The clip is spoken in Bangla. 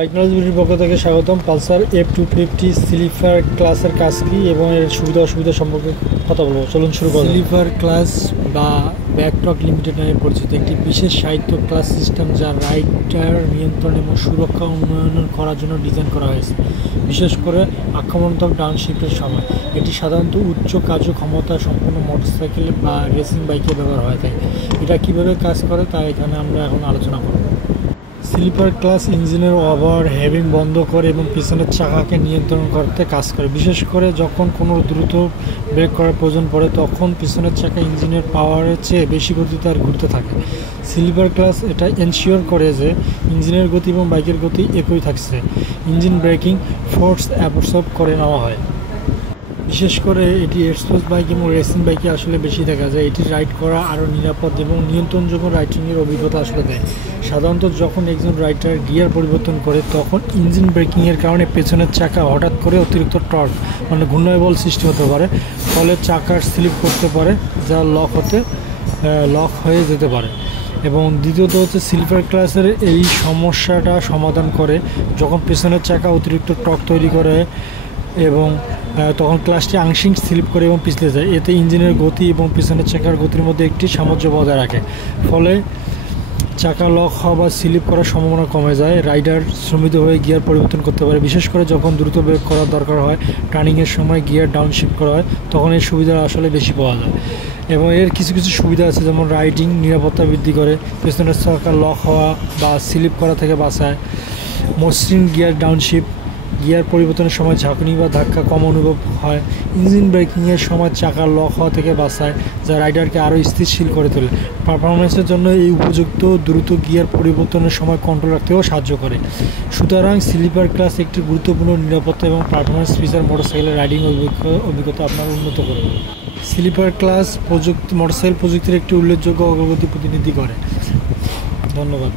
টেকনোলজির পক্ষ থেকে স্বাগতম। পালসার F250 স্লিপার ক্লাসের কাজ কী এবং এর সুবিধা অসুবিধা সম্পর্কে কথা বলবো। চলুন শুরু করব। স্লিপার ক্লাস বা ব্যাকটক লিমিটেড নামে পরিচিত একটি বিশেষ সাহিত্য ক্লাস সিস্টেম যা রাইডার নিয়ন্ত্রণ এবং সুরক্ষা উন্নয়ন করার জন্য ডিজাইন করা হয়েছে, বিশেষ করে আক্রমণাত্মক ডাউনশিফটের সময়। এটি সাধারণত উচ্চ কার্যক্ষমতা সম্পন্ন মোটরসাইকেল বা রেসিং বাইকে ব্যবহার হয়ে থাকে। এটা কীভাবে কাজ করে তা এখানে আমরা এখন আলোচনা করব। স্লিপার ক্লাস ইঞ্জিনের ওভার হেভিং বন্ধ করে এবং পিছনের চাকাকে নিয়ন্ত্রণ করতে কাজ করে। বিশেষ করে যখন কোনো দ্রুত ব্রেক করার প্রয়োজন পড়ে তখন পিছনের চাকা ইঞ্জিনের পাওয়ারের চেয়ে বেশি গতিতে আর ঘুরতে থাকে। স্লিপার ক্লাস এটা এনশিওর করে যে ইঞ্জিনের গতি এবং বাইকের গতি একই থাকছে। ইঞ্জিন ব্রেকিং ফোর্স অ্যাবসর্ব করে নেওয়া হয়। বিশেষ করে এটি স্পোর্টস বাইক এবং রেসিং বাইকে আসলে বেশি দেখা যায়। এটি রাইড করা আরও নিরাপদ এবং নিয়ন্ত্রণযোগ্য রাইডিংয়ের অভিজ্ঞতা আসলে দেয়। সাধারণত যখন একজন রাইডার গিয়ার পরিবর্তন করে তখন ইঞ্জিন ব্রেকিংয়ের কারণে পেছনের চাকা হঠাৎ করে অতিরিক্ত টর্ক ঘূর্ণায়বল সৃষ্টি হতে পারে, ফলে চাকার স্লিপ করতে পারে, যা লক হয়ে যেতে পারে। এবং দ্বিতীয়ত হচ্ছে স্লিপার ক্লাসের এই সমস্যাটা সমাধান করে যখন পেছনের চাকা অতিরিক্ত টর্ক তৈরি করে এবং তখন ক্লাসটি আংশিক স্লিপ করে এবং পিছলে যায়। এতে ইঞ্জিনের গতি এবং পিছনের চাকার গতির মধ্যে একটি সামঞ্জস্য বজায় রাখে, ফলে চাকা লক হওয়া বা স্লিপ করার সম্ভাবনা কমে যায়। রাইডার শ্রমিত হয়ে গিয়ার পরিবর্তন করতে পারে, বিশেষ করে যখন দ্রুত ব্রেক করার দরকার হয়, টার্নিংয়ের সময় গিয়ার ডাউন শিফট করা হয়, তখন এই সুবিধা আসলে বেশি পাওয়া যায়। এবং এর কিছু কিছু সুবিধা আছে, যেমন রাইডিং নিরাপত্তা বৃদ্ধি করে, পেছনের চাকা লক হওয়া বা স্লিপ করা থেকে বাঁচায়, মসৃণ গিয়ার ডাউনশিফট, গিয়ার পরিবর্তনের সময় ঝাঁকুনি বা ধাক্কা কম অনুভব হয়, ইঞ্জিন ব্রেকিংয়ের সময় চাকা লক হওয়া থেকে বাঁচায়, যা রাইডারকে আরও স্থিতিশীল করে তোলে। পারফরমেন্সের জন্য এই উপযুক্ত দ্রুত গিয়ার পরিবর্তনের সময় কন্ট্রোল রাখতেও সাহায্য করে। সুতরাং স্লিপার ক্লাস একটি গুরুত্বপূর্ণ নিরাপত্তা এবং পারফরমেন্স ফিচার মোটরসাইকেলের রাইডিং অভিজ্ঞতা আপনার উন্নত করে। স্লিপার ক্লাস মোটরসাইকেল প্রযুক্তির একটি উল্লেখযোগ্য অগ্রগতি প্রতিনিধি করে। ধন্যবাদ।